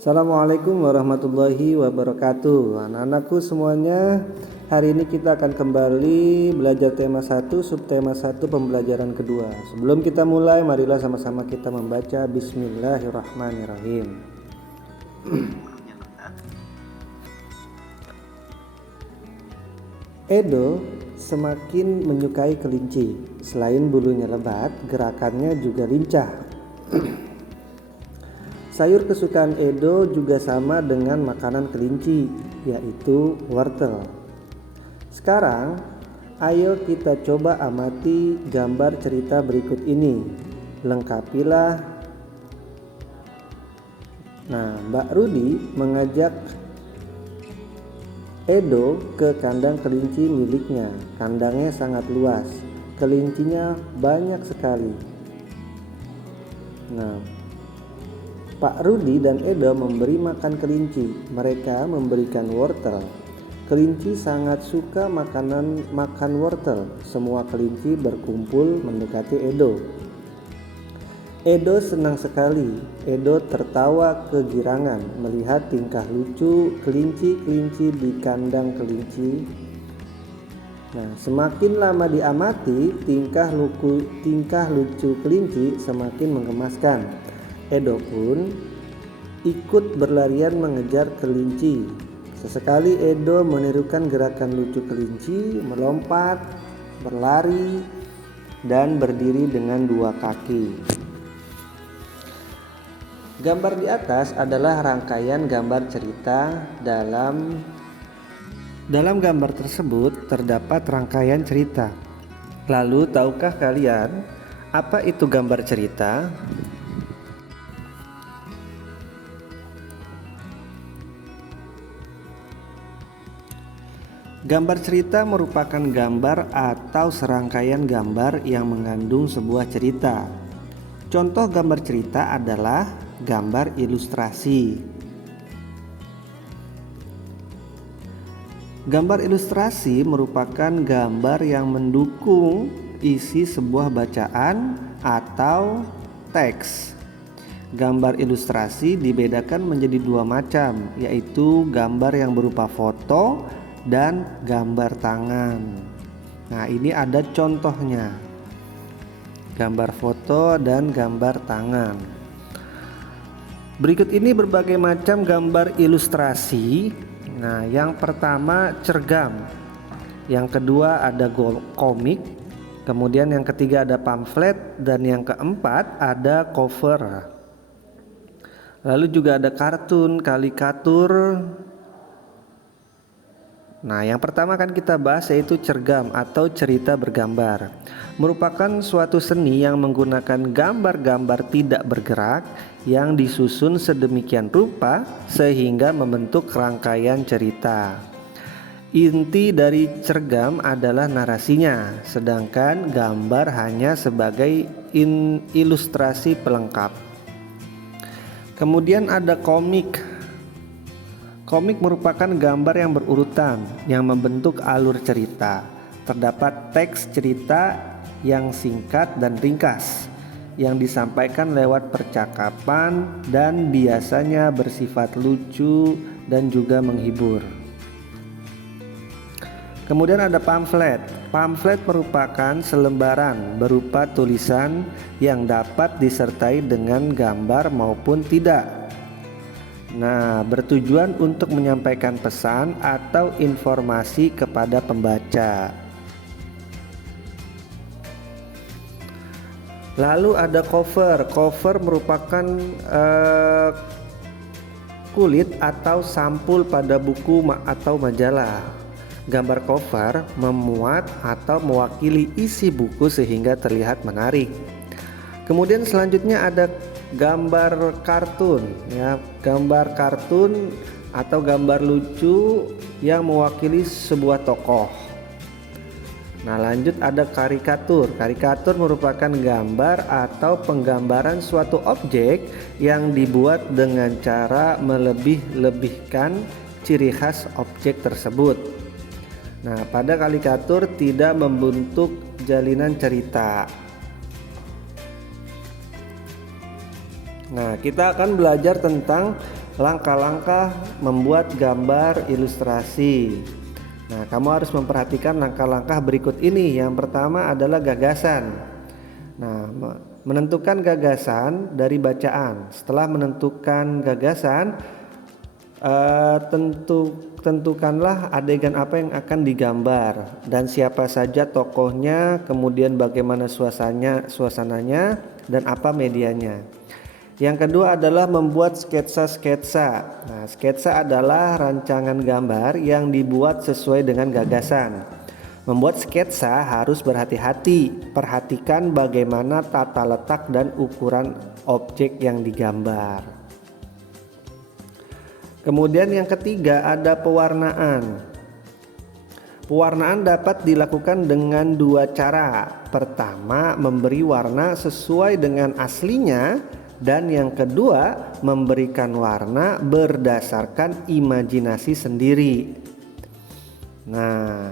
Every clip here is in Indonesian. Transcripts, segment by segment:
Assalamualaikum warahmatullahi wabarakatuh. Anak-anakku semuanya, hari ini kita akan kembali belajar tema 1, subtema 1 pembelajaran kedua. Sebelum kita mulai, marilah sama-sama kita membaca Bismillahirrahmanirrahim. Edo semakin menyukai kelinci. Selain bulunya lebat, gerakannya juga lincah. Sayur kesukaan Edo juga sama dengan makanan kelinci, yaitu wortel. Sekarang, ayo kita coba amati gambar cerita berikut ini. Lengkapilah. Nah, Mbak Rudi mengajak Edo ke kandang kelinci miliknya. Kandangnya sangat luas, kelincinya banyak sekali. Nah, Pak Rudi dan Edo memberi makan kelinci. Mereka memberikan wortel. Kelinci sangat suka makan wortel. Semua kelinci berkumpul mendekati Edo. Edo senang sekali. Edo tertawa kegirangan melihat tingkah lucu kelinci-kelinci di kandang kelinci. Nah, semakin lama diamati, tingkah lucu kelinci semakin menggemaskan. Edo pun ikut berlarian mengejar kelinci. Sesekali Edo menirukan gerakan lucu kelinci, melompat, berlari, dan berdiri dengan dua kaki. Gambar di atas adalah rangkaian gambar cerita. Dalam gambar tersebut terdapat rangkaian cerita. Lalu, tahukah kalian apa itu gambar cerita? Gambar cerita merupakan gambar atau serangkaian gambar yang mengandung sebuah cerita. Contoh gambar cerita adalah gambar ilustrasi. Gambar ilustrasi merupakan gambar yang mendukung isi sebuah bacaan atau teks. Gambar ilustrasi dibedakan menjadi dua macam, yaitu gambar yang berupa foto dan gambar tangan. Nah, ini ada contohnya. Gambar foto dan gambar tangan. Berikut ini berbagai macam gambar ilustrasi. Nah, yang pertama cergam. Yang kedua ada komik. Kemudian yang ketiga ada pamflet dan yang keempat ada cover. Lalu juga ada kartun, karikatur. Nah, yang pertama akan kita bahas yaitu cergam atau cerita bergambar. Merupakan suatu seni yang menggunakan gambar-gambar tidak bergerak yang disusun sedemikian rupa sehingga membentuk rangkaian cerita. Inti dari cergam adalah narasinya, sedangkan gambar hanya sebagai ilustrasi pelengkap. Kemudian ada komik. Komik merupakan gambar yang berurutan yang membentuk alur cerita. Terdapat teks cerita yang singkat dan ringkas yang disampaikan lewat percakapan dan biasanya bersifat lucu dan juga menghibur. Kemudian ada pamflet. Pamflet merupakan selembaran berupa tulisan yang dapat disertai dengan gambar maupun tidak. Nah, bertujuan untuk menyampaikan pesan atau informasi kepada pembaca. Lalu ada cover. Cover merupakan kulit atau sampul pada buku atau majalah. Gambar cover memuat atau mewakili isi buku sehingga terlihat menarik. Kemudian selanjutnya ada gambar kartun, ya, gambar kartun atau gambar lucu yang mewakili sebuah tokoh. Nah, lanjut ada karikatur. Karikatur merupakan gambar atau penggambaran suatu objek yang dibuat dengan cara melebih-lebihkan ciri khas objek tersebut. Nah, pada karikatur tidak membentuk jalinan cerita. Nah, kita akan belajar tentang Langkah-langkah membuat gambar ilustrasi. Nah, kamu harus memperhatikan langkah-langkah berikut ini. Yang pertama adalah gagasan. Nah, menentukan gagasan dari bacaan. Setelah menentukan gagasan, tentukanlah adegan apa yang akan digambar dan siapa saja tokohnya, kemudian bagaimana suasananya dan apa medianya. Yang kedua adalah membuat sketsa-sketsa. Nah, sketsa adalah rancangan gambar yang dibuat sesuai dengan gagasan. Membuat sketsa harus berhati-hati, perhatikan bagaimana tata letak dan ukuran objek yang digambar. Kemudian yang ketiga ada pewarnaan. Pewarnaan dapat dilakukan dengan dua cara. Pertama, memberi warna sesuai dengan aslinya. Dan yang kedua, memberikan warna berdasarkan imajinasi sendiri. Nah,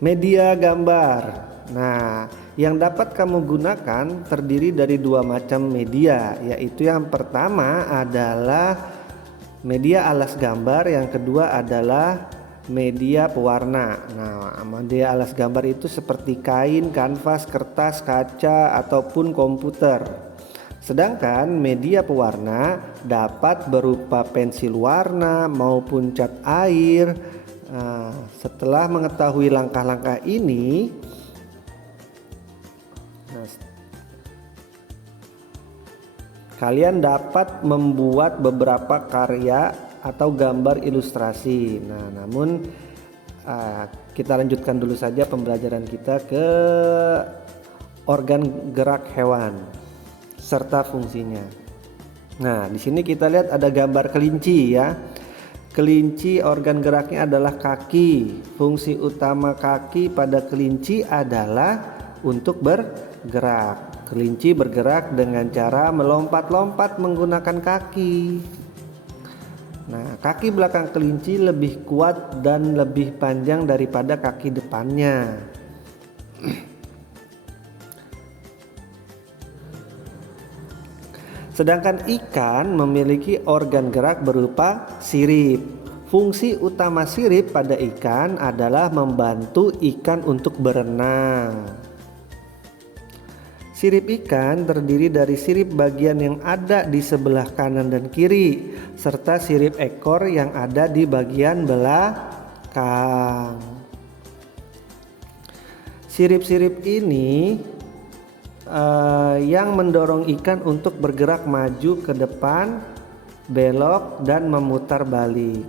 media gambar. Nah, yang dapat kamu gunakan terdiri dari dua macam media, yaitu yang pertama adalah media alas gambar, yang kedua adalah media pewarna. Nah, media alas gambar itu seperti kain, kanvas, kertas, kaca, ataupun komputer. Sedangkan media pewarna dapat berupa pensil warna maupun cat air. Nah, setelah mengetahui langkah-langkah ini, kalian dapat membuat beberapa karya atau gambar ilustrasi. Nah, namun kita lanjutkan dulu saja pembelajaran kita ke organ gerak hewan serta fungsinya. Nah, di sini kita lihat ada gambar kelinci ya. Kelinci organ geraknya adalah kaki. Fungsi utama kaki pada kelinci adalah untuk bergerak. Kelinci bergerak dengan cara melompat-lompat menggunakan kaki. Nah, kaki belakang kelinci lebih kuat dan lebih panjang daripada kaki depannya. Sedangkan ikan memiliki organ gerak berupa sirip. Fungsi utama sirip pada ikan adalah membantu ikan untuk berenang. Sirip ikan terdiri dari sirip bagian yang ada di sebelah kanan dan kiri, serta sirip ekor yang ada di bagian belakang. Sirip-sirip ini yang mendorong ikan untuk bergerak maju ke depan, belok, dan memutar balik.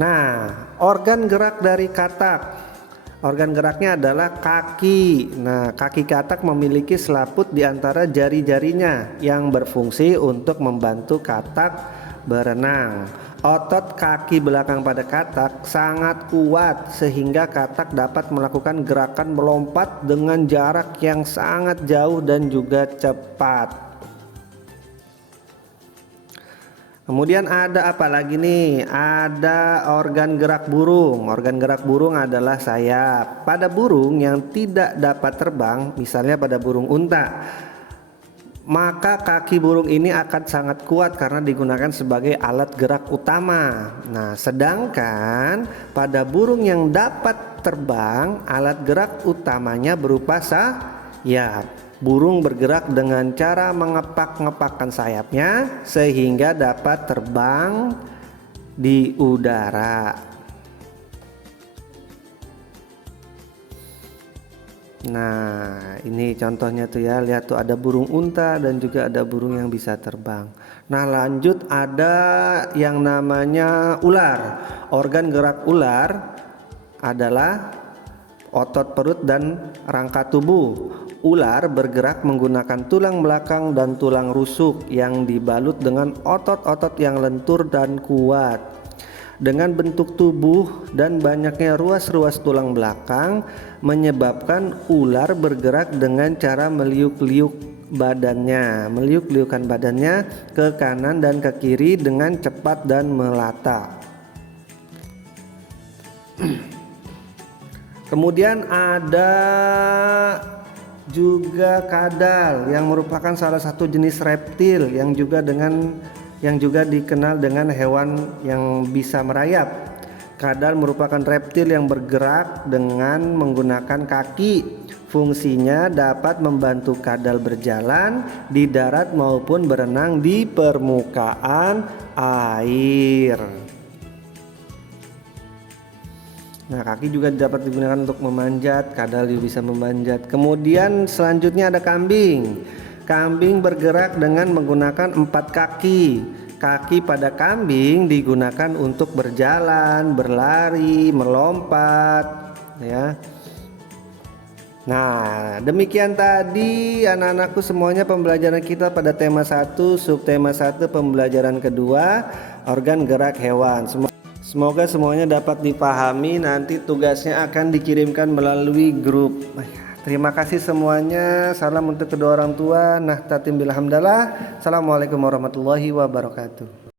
Nah, organ gerak dari katak. Organ geraknya adalah kaki. Nah, kaki katak memiliki selaput di antara jari-jarinya yang berfungsi untuk membantu katak berenang. Otot kaki belakang pada katak sangat kuat sehingga katak dapat melakukan gerakan melompat dengan jarak yang sangat jauh dan juga cepat. Kemudian ada apa lagi nih? Ada organ gerak burung. Organ gerak burung adalah sayap. Pada burung yang tidak dapat terbang, misalnya pada burung unta, maka kaki burung ini akan sangat kuat karena digunakan sebagai alat gerak utama. Nah, sedangkan pada burung yang dapat terbang, alat gerak utamanya berupa sayap. Burung bergerak dengan cara mengepak-ngepakkan sayapnya sehingga dapat terbang di udara. Nah, ini contohnya tuh ya, lihat tuh ada burung unta dan juga ada burung yang bisa terbang. Nah, lanjut ada yang namanya ular. Organ gerak ular adalah otot perut dan rangka tubuh. Ular bergerak menggunakan tulang belakang dan tulang rusuk yang dibalut dengan otot-otot yang lentur dan kuat. Dengan bentuk tubuh dan banyaknya ruas-ruas tulang belakang menyebabkan ular bergerak dengan cara meliuk-liukan badannya ke kanan dan ke kiri dengan cepat dan melata. Kemudian ada juga kadal yang merupakan salah satu jenis reptil yang juga dikenal dengan hewan yang bisa merayap. Kadal merupakan reptil yang bergerak dengan menggunakan kaki. Fungsinya dapat membantu kadal berjalan di darat maupun berenang di permukaan air. Nah, kaki juga dapat digunakan untuk memanjat, kadal juga bisa memanjat. Kemudian selanjutnya ada kambing. Kambing bergerak dengan menggunakan 4 kaki. Kaki pada kambing digunakan untuk berjalan, berlari, melompat, ya. Nah, demikian tadi anak-anakku semuanya pembelajaran kita pada tema 1, subtema 1 pembelajaran kedua, organ gerak hewan. Semoga semuanya dapat dipahami. Nanti tugasnya akan dikirimkan melalui grup. Terima kasih semuanya. Salam untuk kedua orang tua. Nahtati bil hamdalah. Assalamualaikum warahmatullahi wabarakatuh.